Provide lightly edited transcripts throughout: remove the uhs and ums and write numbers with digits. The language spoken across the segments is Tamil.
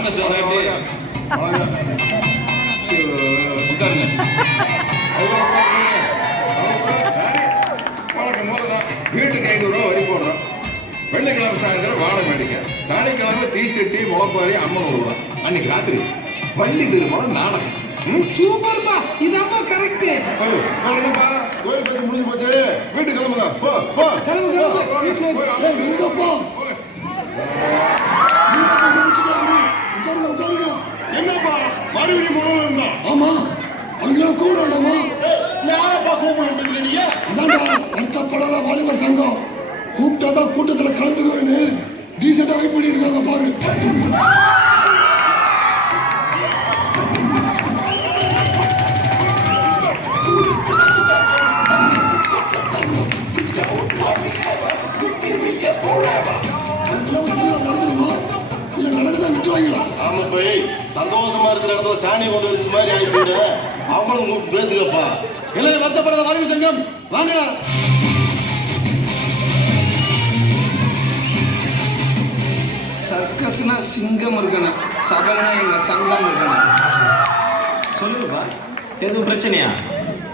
வாங்க சார் உட்காருங்க. வழக்கம் போலதான் வீட்டுக்கு 500 ரூபா வரி போடுறோம். வெள்ளிக்கிழமை சாயந்தரம் வாழை மேடிக்க, சனிக்கிழமை தீச்சட்டி முளப்பாரி அம்மன் விடுவோம். அன்னைக்கு ராத்திரி பள்ளி திருமணம் நாடகம். சூப்பர்ப்பா, இதாப்பா கரெக்ட். என்னப்பா கோயில் பேச்சு முடிஞ்சு போச்சு, வீட்டுக்கு கிளம்புங்க. போ போ கிளம்பு என்னப்பா மறுபடியும் முதல்ல இருந்தா? ஆமா, அவங்கள கூப்பிட வேண்டாமா? யாரப்பா கூப்பிடுறது? நீங்க அதான்டா வருத்தப்படாத வாலிபர் சங்கம் கூப்பிட்டாதான் கூட்டத்துல கலந்துக்குவேன்னு டீசெண்டா வெயிட் பண்ணிட்டு இருக்காங்க பாரு. ஆமா போய் சந்தோஷமா இருக்கிற இடத்துல சாணி கொண்டு வரது மாதிரி ஆகி போயிடு. அவங்களும் கூப்பிட்டு பேசுங்கப்பா. இல்லை வருத்தப்படாத வாலிபர் சங்கம் வாங்கடா. சர்க்கஸ்னா சிங்கம் இருக்கணும், சபைனா எங்க சங்கம் இருக்கணும். சொல்லுங்கப்பா, எதுவும் பிரச்சனையா?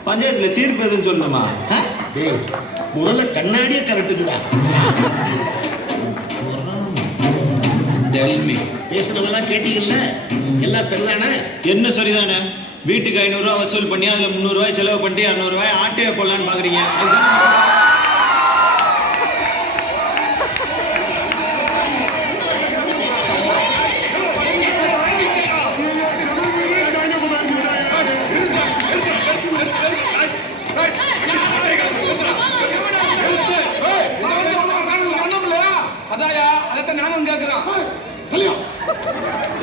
பஞ்சாயத்துல தீர்ப்பு எதுவும் சொல்லணுமா? டேய் முதல்ல கண்ணாடியே கரெக்டுடா. டெல்மி பேசுனதெல்லாம் கேட்டீங்கல்ல, எல்லாம் சரிதானே? என்ன சரிதானே? வீட்டுக்கு 500 ரூபா வசூல் பண்ணி அதுல 300 ரூபாய் செலவு பண்ணிட்டு 200 ரூபாய் ஆட்டையை போடலான்னு பாக்குறீங்க. அதாயா, அதைத்தான் நானும் கேட்கிறேன்.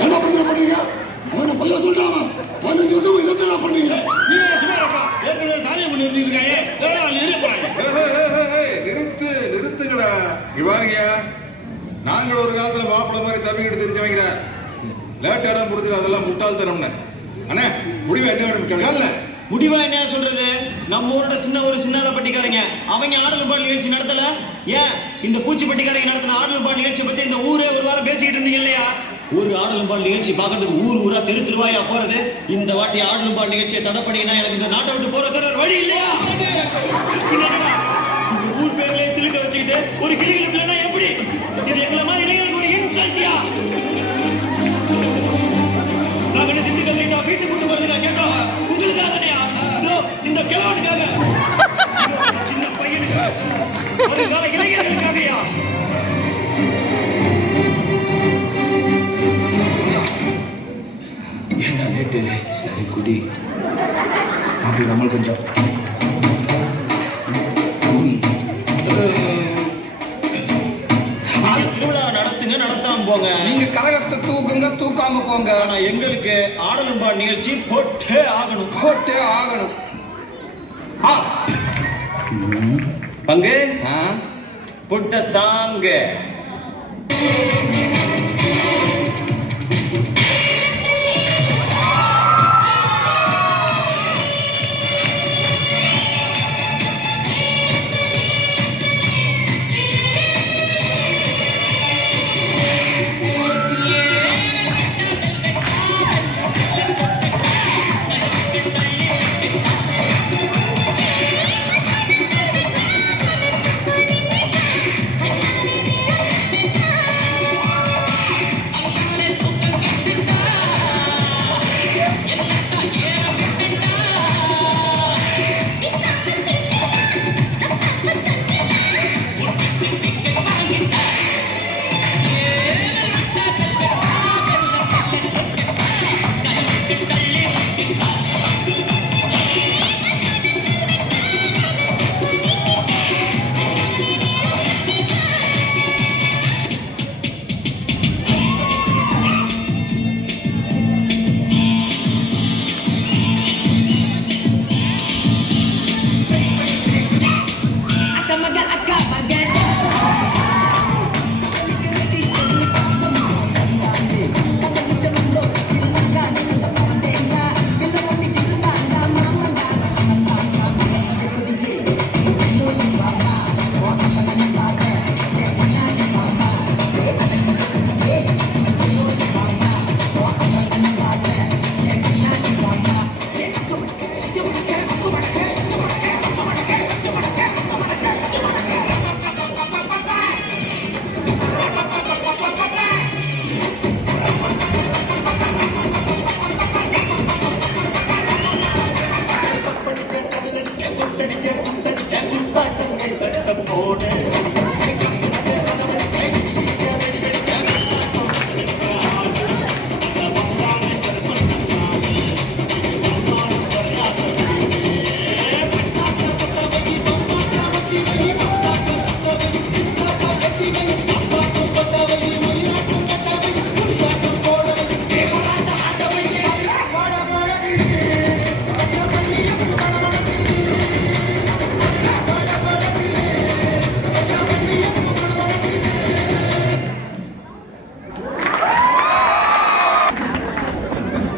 என்ன பண்றீங்க பண்ணீங்க? அவனை பையன் சொல்லிட்டாம 15 வருஷம் இதை பண்ணீங்க. நிறுத்துங்கடா. இவாருங்கயா, நாங்கள் ஒரு காலத்துல மாப்பிள்ள மாதிரி தம்பிக்கிட்டு தெரிஞ்சவங்க. லேட் இடம் புரிஞ்சு அதெல்லாம் முட்டாள்தனம்னு. அண்ணே முடிவு என்ன வேணும்? முடிவா என்ன சொல்றது? நம்ம ஊரோட ஒரு சின்னால பட்டிக்காரங்க அவங்க ஆடல் பாடல் நிகழ்ச்சி நடத்தல. ஏன் இந்த பூச்சி பட்டிக்காரங்க நடத்தின ஆடல் பாடல் நிகழ்ச்சி பத்தி இந்த ஊரே ஒரு வாரம் பேசிக்கிட்டு இருந்தீங்க இல்லையா? ஒரு ஆடலும் பாடல் நிகழ்ச்சி பார்க்கறதுக்கு ஊரா தெருவாயா போறது. இந்த வாட்டி ஆடலும் பாடல் நிகழ்ச்சியை தடை பண்ணினா எனக்கு இந்த நாட்டை விட்டு போறது ஒரு வழி இல்லையா? ஊர் பேர்லயே சிலுக்க வச்சுக்கிட்டு ஒரு கிளிகள் பிள்ளைனா எப்படி? இது எங்களை மாதிரி இளைஞர்களுக்கு ஒரு இன்சல்ட்டியா? நாங்க திண்டுக்கல் வீட்டுக்கு கொண்டு போறதுக்கா கேட்டோம்? உங்களுக்காக இந்த கிழவனுக்காக, சின்ன பையனுக்காக, ஒரு கால இளைஞர்களுக்காகயா? ஏண்டா லேட்டு? சரி குடி, அப்படி நம்ம கொஞ்சம் திருவிழா நடத்துங்க, நடத்தாம போங்க. நீங்க கரகத்தை தூக்குங்க, தூக்காம போங்க. ஆனா எங்களுக்கு ஆடலும் பாடல் நிகழ்ச்சி போட்டே ஆகணும், போட்டே ஆகணும். பங்கு புட்ட சாங்க